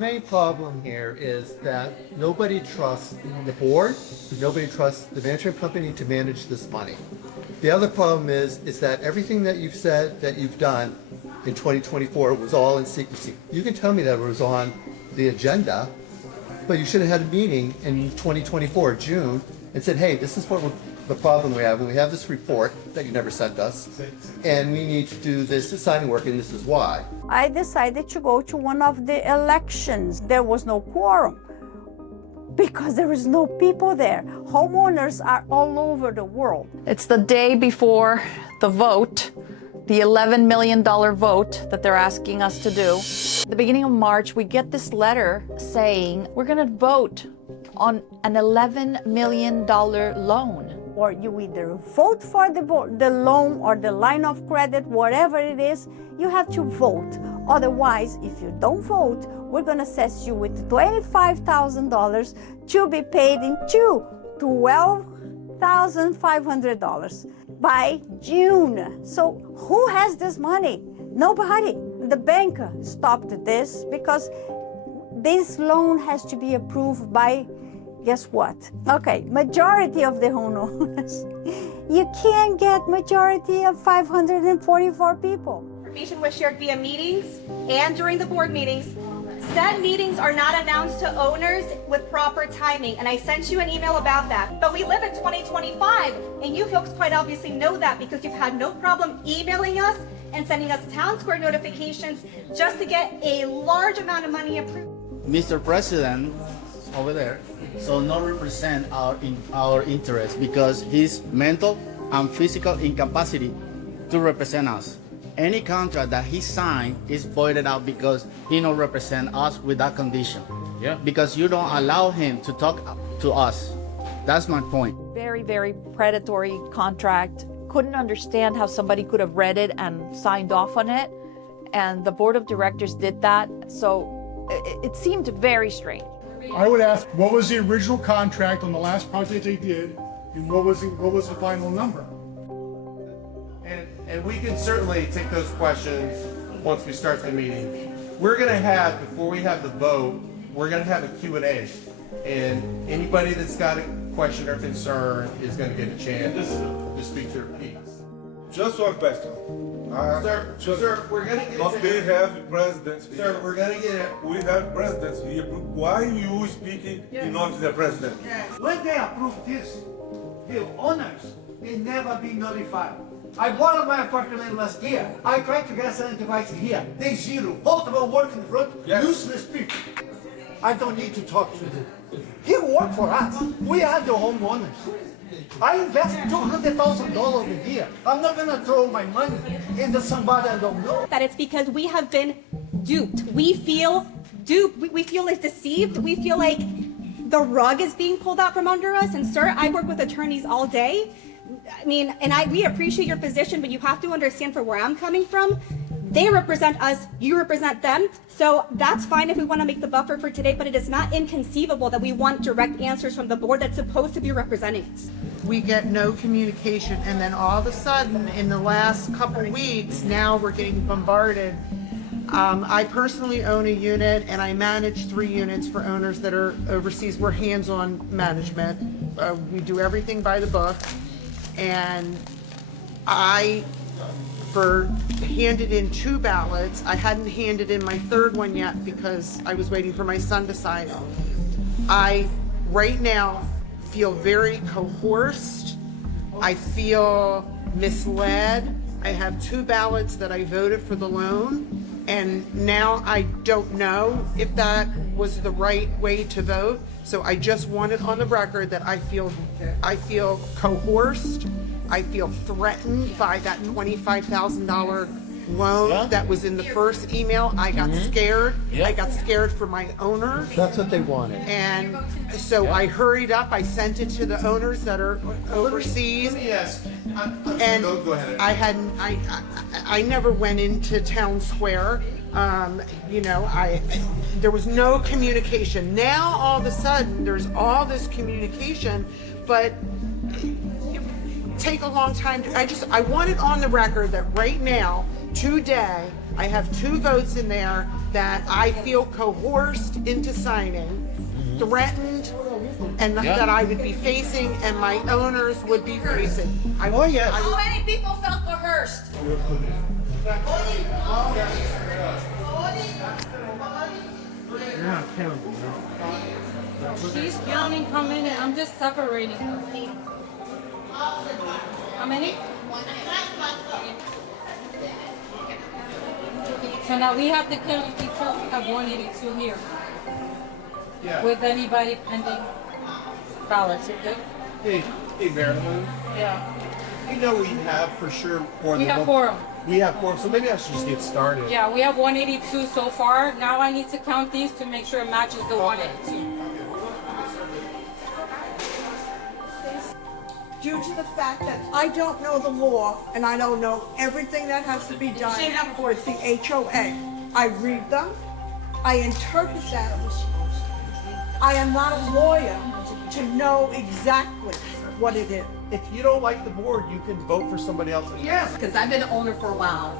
The main problem here is that nobody trusts the board, nobody trusts the management company to manage this money. The other problem is that everything that you've said that you've done in 2024 was all in secrecy. You can tell me that it was on the agenda, but you should have had a meeting in 2024, June, and said, hey, this is what the problem we have, and we have this report that you never sent us, and we need to do this signing work, and this is why. I decided to go to one of the elections. There was no quorum because there is no people there. Homeowners are all over the world. It's the day before the vote, the $11 million vote that they're asking us to do. At the beginning of March, we get this letter saying we're going to vote on an $11 million loan. Or you either vote for the loan or the line of credit, whatever it is, you have to vote. Otherwise, if you don't vote, we're going to assess you with $25,000 to be paid in $12,500 by June. So who has this money? Nobody. The bank stopped this because this loan has to be approved by, guess what? Okay, majority of the homeowners. You can't get majority of 544 people. Information was shared via meetings and during the board meetings. Said meetings are not announced to owners with proper timing, and I sent you an email about that. But we live in 2025, and you folks quite obviously know that because you've had no problem emailing us and sending us town square notifications just to get a large amount of money approved. Mr. President, over there, so not represent our interests because his mental and physical incapacity to represent us. Any contract that he signed is voided out because he don't represent us with that condition. Yeah. Because you don't allow him to talk to us. That's my point. Very, very predatory contract. Couldn't understand how somebody could have read it and signed off on it. And the board of directors did that. So it seemed very strange. I would ask, what was the original contract on the last project they did, and what was the final number? And we can certainly take those questions once we start the meeting. We're going to have, before we have the vote, we're going to have a Q&A. And anybody that's got a question or concern is going to get a chance to speak to their piece. Just one question. Sir, we're going to get But we have presidents here. Sir, we're going to get it. We have presidents here. Why you speaking in not the president? When they approved this, the owners, they never been notified. I bought my apartment last year. I tried to get some device here. They zero. Both of them work in front. Yes. Useless people. I don't need to talk to them. He work for us. We are the homeowners. I invest $200,000 a year. I'm not gonna throw my money into somebody I don't know. That it's because we have been duped. We feel duped. We feel like deceived. We feel like the rug is being pulled out from under us. And sir, I work with attorneys all day. I mean, and we appreciate your position, but you have to understand from where I'm coming from. They represent us, you represent them. So that's fine if we want to make the buffer for today, but it is not inconceivable that we want direct answers from the board that's supposed to be representing us. We get no communication, and then all of a sudden, in the last couple weeks, now we're getting bombarded. I personally own a unit, and I manage 3 units for owners that are overseas. We're hands-on management. We do everything by the book, and I handed in 2 ballots. I hadn't handed in my 3rd one yet because I was waiting for my son to sign it. I, right now, feel very coerced. I feel misled. I have 2 ballots that I voted for the loan, and now I don't know if that was the right way to vote. So I just want it on the record that I feel coerced. I feel threatened by that $25,000 loan that was in the first email. I got scared. I got scared for my owners. That's what they wanted. And so I hurried up. I sent it to the owners that are overseas. Yes. And Go ahead. I never went into town square. There was no communication. Now all of a sudden there's all this communication, but take a long time. I want it on the record that right now today, I have 2 votes in there that I feel coerced into signing, threatened, and that I would be facing and my owners would be facing. Oh, yes. How many people felt coerced? She's counting how many. I'm just separating. How many? So now we have to count if we have 182 here. Yeah. With anybody pending ballots, okay? Hey, Marilyn. Yeah. You know we have for sure more We than have one- quorum. We have quorum, so maybe I should just get started. Yeah, we have 182 so far. Now I need to count these to make sure it matches the 182. Due to the fact that I don't know the law and I don't know everything that has to be done for the HOA. I read them, I interpret them. I am not a lawyer to know exactly what it is. If you don't like the board, you can vote for somebody else. Yes. Because I've been an owner for a while,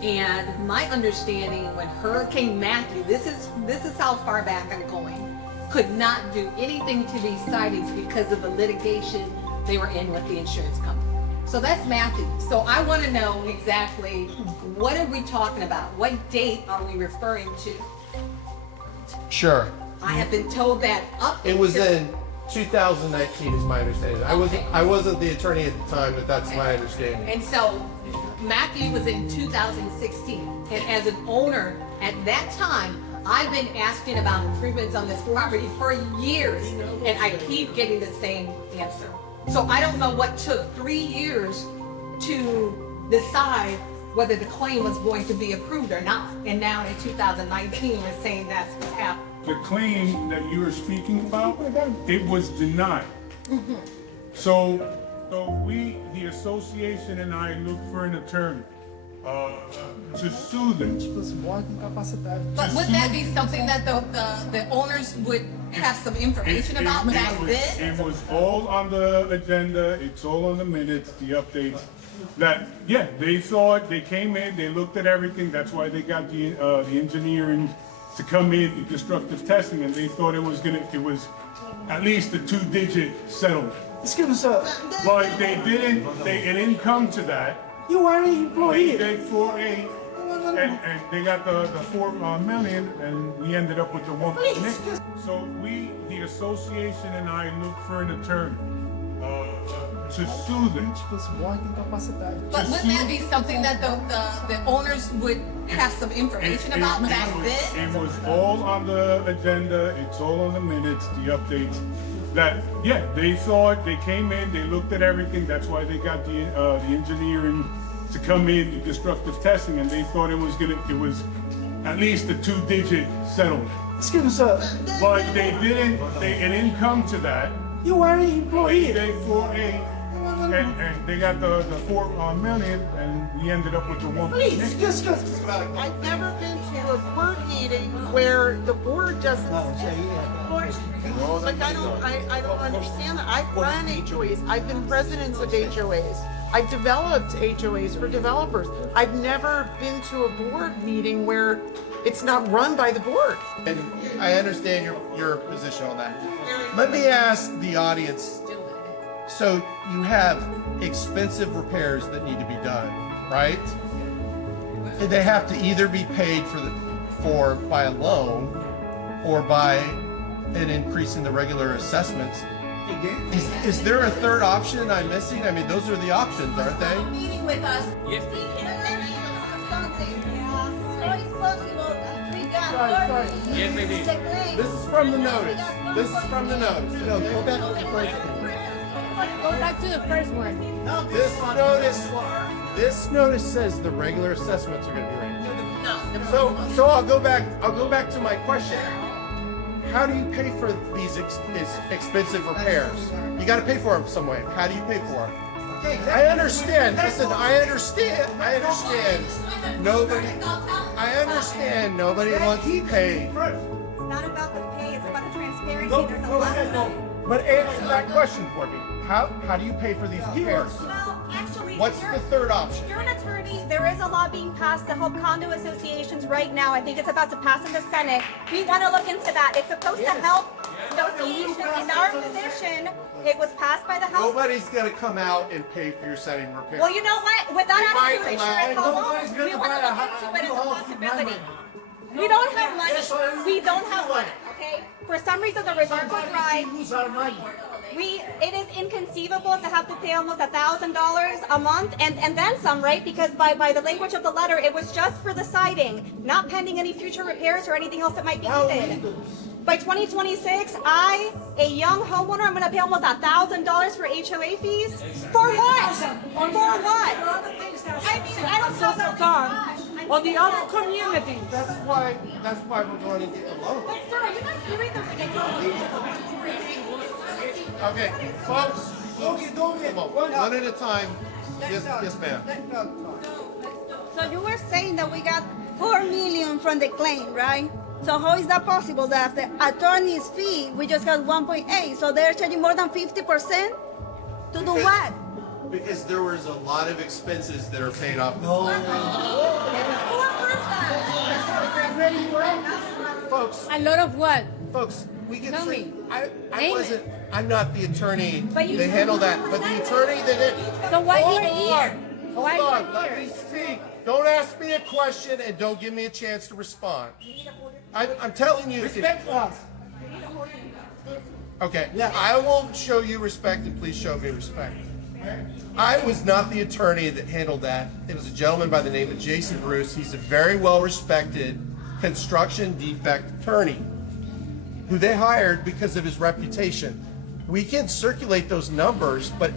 and my understanding when Hurricane Matthew, this is how far back I'm going, could not do anything to these sightings because of the litigation they were in with the insurance company. So that's Matthew. So I want to know exactly what are we talking about? What date are we referring to? Sure. I have been told that up. It was until- in 2019 is my understanding. I wasn't the attorney at the time, but that's my understanding. And so Matthew was in 2016. And as an owner at that time, I've been asking about improvements on this property for years, and I keep getting the same answer. So I don't know what took 3 years to decide whether the claim was going to be approved or not. And now in 2019, we're saying that's what happened. The claim that you are speaking about, it was denied. So we, the association and I looked for an attorney to sue them. But wouldn't that be something that the owners would have some information about back then? It was all on the agenda, it's all on the minutes, the updates. That, yeah, they saw it, they came in, they looked at everything, that's why they got the engineering to come in, the destructive testing, and they thought it was at least a 2-digit settlement. Excuse me, sir. But it didn't come to that. You are an They employee. begged for and they got the 4 million, and we ended up with the 1.8. So we, the association and I looked for an attorney to sue them. But wouldn't that be something that the owners would have some information about back then? It was all on the agenda, it's all on the minutes, the updates. That, yeah, they saw it, they came in, they looked at everything, that's why they got the engineering to come in, the destructive testing, and they thought it was at least a 2-digit settlement. Excuse me, sir. But it didn't come to that. You are an They employee. begged for and they got the 4 million, and we ended up with the 1.8. Excuse me. I've never been to a board meeting where the board doesn't. Like I don't understand that. I've run HOAs. I've been president of HOAs. I've developed HOAs for developers. I've never been to a board meeting where it's not run by the board. And I understand your position on that. Let me ask the audience. So you have expensive repairs that need to be done, right? They have to either be paid for by a loan or by an increase in the regular assessments. Is there a third option I'm missing? I mean, those are the options, aren't they? Meeting with us. Yes. This is from the notice. This is from the notice. No, go back to the first one. Go back to the first one. This notice says the regular assessments are going to be raised. So I'll go back to my question. How do you pay for these expensive repairs? You got to pay for them some way. How do you pay for them? I understand. Listen, I understand. Nobody wants to pay. It's not about the pay, it's about the transparency. There's a Go lot ahead, of no. But answer that question for me. How do you pay for these repairs? Well, actually, What's the third option? You're an attorney. There is a law being passed to help condo associations right now. I think it's about to pass in the Senate. We want to look into that. It's supposed to help associations. In our position, it was passed by the House. Nobody's gonna come out and pay for your siding repair. Well, you know what? With that They attitude, might allow- homeowners, we want to look into it as a possibility. We don't have money. We don't have money. Okay. For some reason, the reserve was dry. It is inconceivable to have to pay almost $1,000 a month and then some, right? Because by the language of the letter, it was just for the siding, not pending any future repairs or anything else that might be needed. By 2026, a young homeowner, I'm going to pay almost $1,000 for HOA fees. For what? For what? I mean, I don't know the cash. On the other community. That's why we're going to get the loan. But sir, are you not hearing the ridiculous? Okay, folks, one at a time. Yes, ma'am. So you were saying that we got $4 million from the claim, right? So how is that possible that the attorney's fee, we just got 1.8, so they're charging more than 50%? To do what? Because there was a lot of expenses that are paid off. Folks, A lot of what? folks, we can Tell say, me. I'm not the attorney But you- that handled that, but the attorney that it. So why Hold you here? Why Hold on, you let here? me speak. Don't ask me a question and don't give me a chance to respond. I'm telling you. Respect us. Okay, I will show you respect and please show me respect. I was not the attorney that handled that. It was a gentleman by the name of Jason Bruce. He's a very well-respected construction defect attorney who they hired because of his reputation. We can circulate those numbers, but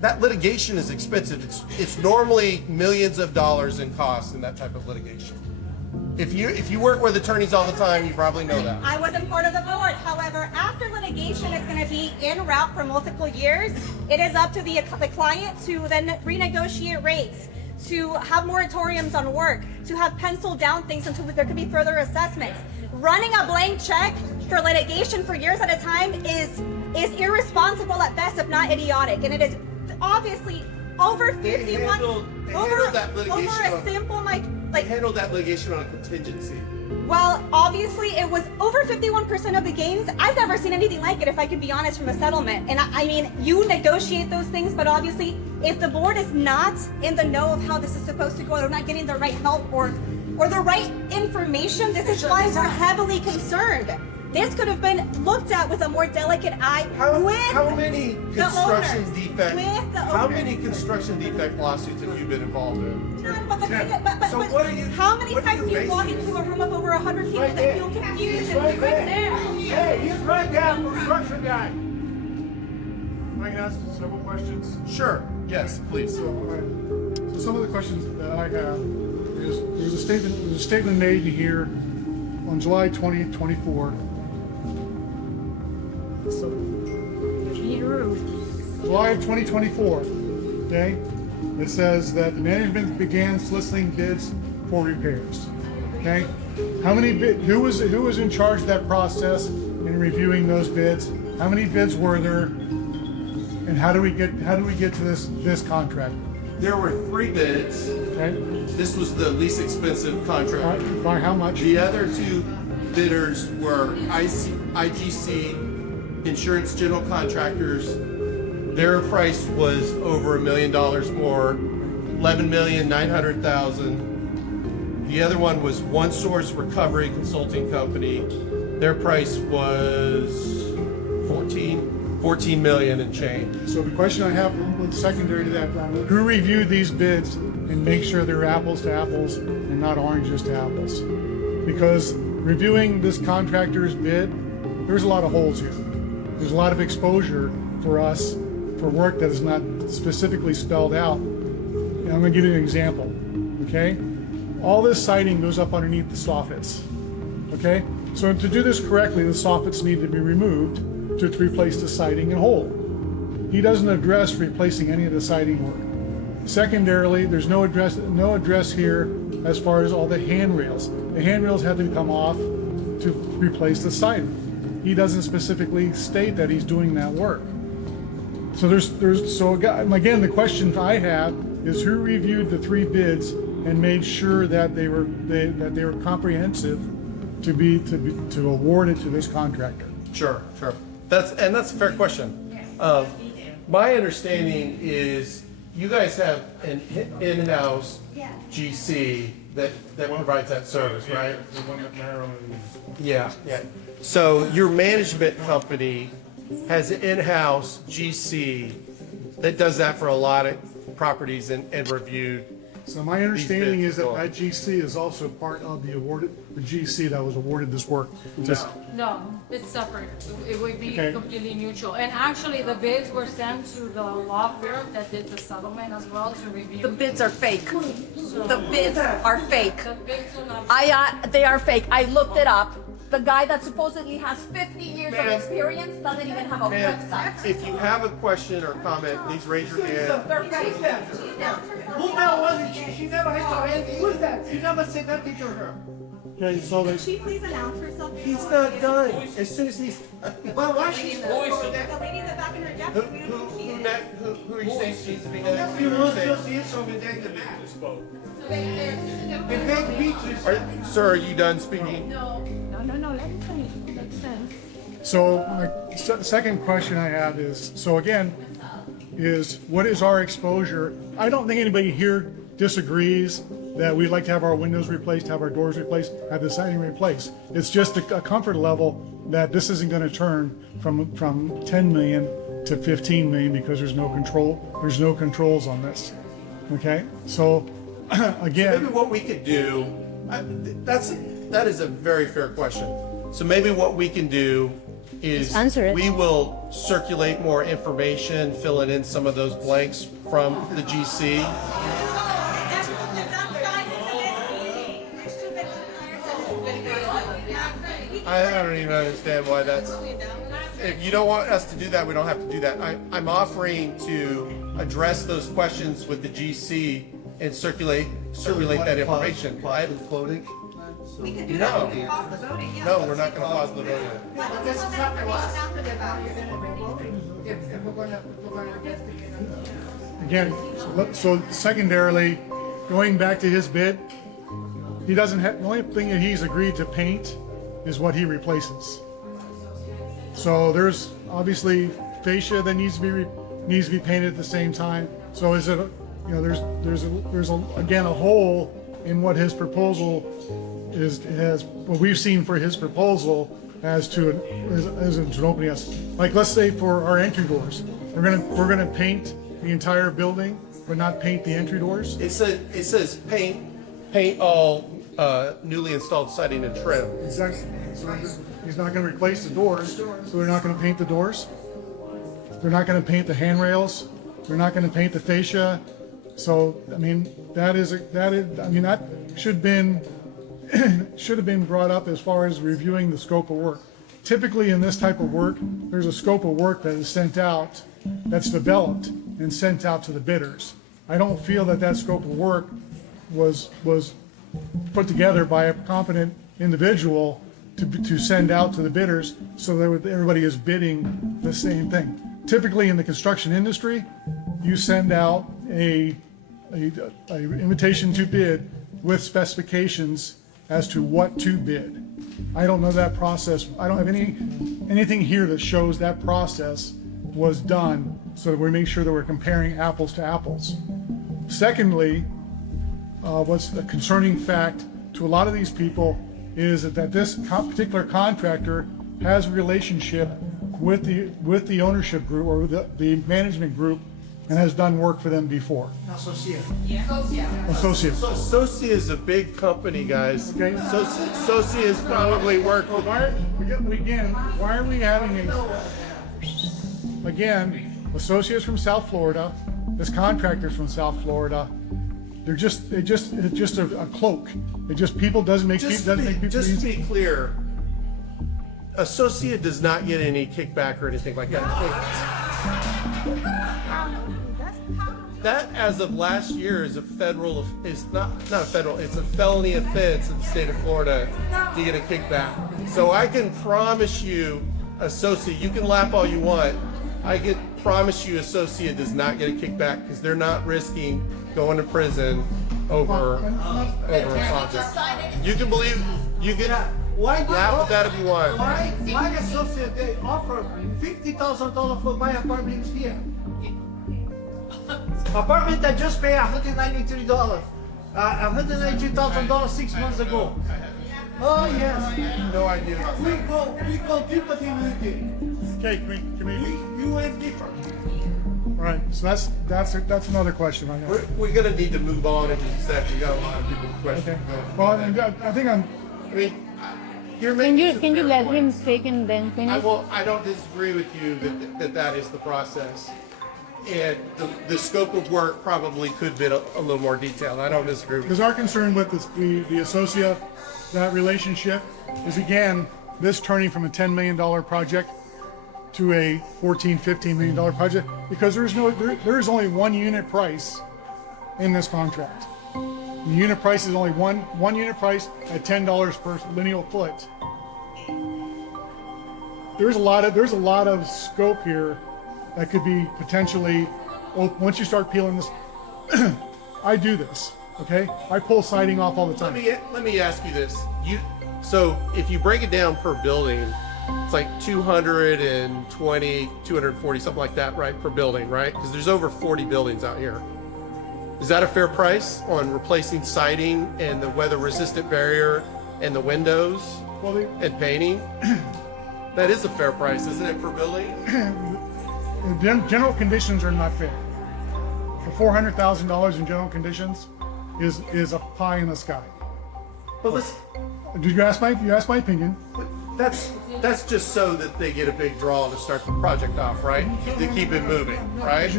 that litigation is expensive. It's normally millions of dollars in costs in that type of litigation. If you work with attorneys all the time, you probably know that. I wasn't part of the board. However, after litigation is going to be en route for multiple years, it is up to the client to then renegotiate rates, to have moratoriums on work, to have penciled down things until there can be further assessments. Running a blank check for litigation for years at a time is irresponsible at best, if not idiotic, and it is obviously over 51 over a simple They handled that litigation on a contingency. Well, obviously, it was over 51% of the gains. I've never seen anything like it, if I can be honest, from a settlement. And I mean, you negotiate those things, but obviously, if the board is not in the know of how this is supposed to go, or not getting the right help or the right information, this is why we're heavily concerned. This could have been looked at with a more delicate eye How many construction owners, defect? with the How owners. many construction defect lawsuits have you been involved in? None, but the thing is- but So what are you- how many what are times you do you walk basing into this? a room of over 100 people Right that there. feel confused He's and right there. there? Hey, he's right there, construction guy. I can ask several questions. Sure. Yes, please. So some of the questions that I have is there's a statement made here on July 20th, 24. July of 2024, okay? It says that the management began soliciting bids for repairs, okay? Who was in charge of that process in reviewing those bids? How many bids were there? And how do we get to this contract? There were 3 bids. Okay? This was the least expensive contract. By how much? The other 2 bidders were IGC, Insurance General Contractors. Their price was over $1 million more, $11,900,000. The other one was One Source Recovery Consulting Company. Their price was $14 million and change. So the question I have secondary to that, who reviewed these bids and make sure they're apples to apples and not oranges to apples? Because reviewing this contractor's bid, there's a lot of holes here. There's a lot of exposure for us for work that is not specifically spelled out. And I'm going to give you an example, okay? All this siding goes up underneath the soffits, okay? So to do this correctly, the soffits need to be removed to replace the siding and hole. He doesn't address replacing any of the siding work. Secondarily, there's no address here as far as all the handrails. The handrails had to come off to replace the siding. he doesn't specifically state that he's doing that work. So again, the question I have is who reviewed the 3 bids and made sure that they were comprehensive to award it to this contractor. Sure. That's a fair question. My understanding is you guys have an in-house GC that provides that service, right? The one that Maryland is. Yeah. So your management company has an in-house GC that does that for a lot of properties and reviewed. So my understanding bids is that as well. that GC is also part of the GC that was awarded this work. No, it's separate. It would be Okay. completely mutual. And actually, the bids were sent to the law firm that did the settlement as well to review. The bids are fake. The bids are fake. The bids are not. They are fake. I looked it up. The guy that supposedly has 50 years of experience doesn't even have a website. If you have a question or comment, please raise your hand. They're fake. Who now was it? She never had to hand. Who is that? You never said nothing to her. Okay, so Could she please announce herself? He's not done. As soon as he's Well, why she The lady in the back in her jacket, we don't know who she is. who are you saying needs to be next? You want just answer over there the map. The big beaches. Sir, are you done speaking? No, let him finish. Let him finish. So my second question I have is, so again, is what is our exposure? I don't think anybody here disagrees that we'd like to have our windows replaced, have our doors replaced, have the siding replaced. It's just a comfort level that this isn't going to turn from 10 million to 15 million because there's no controls on this. Okay, so again, Maybe what we could do, that is a very fair question. So maybe what we can do is answer it. we will circulate more information, filling in some of those blanks from the GC. I don't even understand why that's. If you don't want us to do that, we don't have to do that. I'm offering to address those questions with the GC and circulate that information. Pause the voting. We can do No. that. We can pause the voting, yeah. No, we're not going to pause the voting. But this is exactly what after the vote. If we're gonna investigate. again, so secondarily, going back to his bid, he doesn't have, the only thing that he's agreed to paint is what he replaces. So there's obviously fascia that needs to be painted at the same time. So is it, there's again a hole in what his proposal has what we've seen for his proposal as to an opening us. Like let's say for our entry doors, we're gonna paint the entire building, but not paint the entry doors. It says paint all newly installed siding and trim. Exactly. So he's not going to replace the doors, so they're not going to paint the doors. They're not going to paint the handrails. They're not going to paint the fascia. So I mean that should have been brought up as far as reviewing the scope of work. Typically in this type of work, there's a scope of work that is sent out, that's developed and sent out to the bidders. I don't feel that scope of work was put together by a competent individual to send out to the bidders so that everybody is bidding the same thing. Typically in the construction industry, you send out a invitation to bid with specifications as to what to bid. I don't know that process. I don't have anything here that shows that process was done so that we make sure that we're comparing apples to apples. Secondly, what's a concerning fact to a lot of these people is that this particular contractor has a relationship with the ownership group or the management group and has done work for them before. Associate. So Socia is a big company, guys. Okay. So Socia is probably worked with. Why are we having associates from South Florida, this contractor's from South Florida. It's just a cloak. People doesn't make people. Just to be clear, Associate does not get any kickback or anything like that. That, as of last year, is a federal. It's not a federal. It's a felony offense in the state of Florida to get a kickback. So I can promise you associate, you can laugh all you want. I can promise you associate does not get a kickback because they're not risking going to prison over a project. You can believe, you can laugh at that if you want. Why associate they offer $50,000 for my apartments here? Apartment that just paid $193, $192,000 6 months ago. Oh yes. No idea. We go deeper than you did. Okay, can we? You went deeper. All right, so that's another question. I know. We're gonna need to move on in just a second. We got a lot of people questioning. Okay. Well, I think I mean, you're making. Can you let him speak and then finish? I don't disagree with you that is the process. And the scope of work probably could be a little more detailed. I don't disagree with you. Because our concern with the Associa, that relationship, is again, this turning from a $10 million project to a $14, $15 million project, because there is only one unit price in this contract. The unit price is only one unit price at $10 per lineal foot. There's a lot of scope here that could be potentially, once you start peeling this, I do this, okay? I pull siding off all the time. Let me ask you this. So if you break it down per building, it's like 220, 240, something like that, right, per building, right? Because there's over 40 buildings out here. Is that a fair price on replacing siding and the weather-resistant barrier and the windows and painting? That is a fair price, isn't it, per building? General conditions are not fair. For $400,000 in general conditions is a pie in the sky. But Did you ask my opinion? that's just so that they get a big draw to start the project off, right? To keep it moving, right?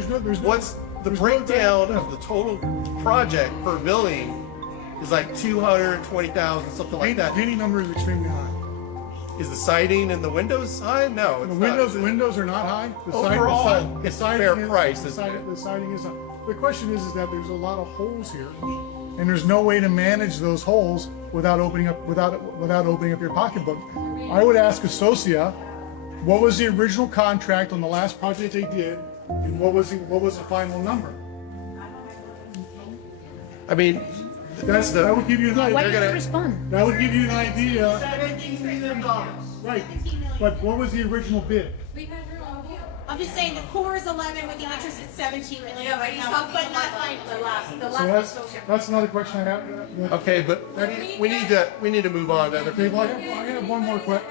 What's the breakdown of the total project per building is like 220,000, something like that. Painting number is extremely high. Is the siding and the windows high? No, it's not. The windows are not high. Overall, it's a fair price, isn't it? The siding is not. The question is that there's a lot of holes here, and there's no way to manage those holes without opening up your pocketbook. I would ask Associa, what was the original contract on the last project they did, and what was the final number? I mean, that would give you an idea. Why did you respond? That would give you an idea. $17 million. Right. But what was the original bid? I'm just saying the core is 11 with the interest at 17 million. Yeah, but he's talking about the last. So that's another question I have. okay, but we need to move on to other Okay, people. well, I have one more question.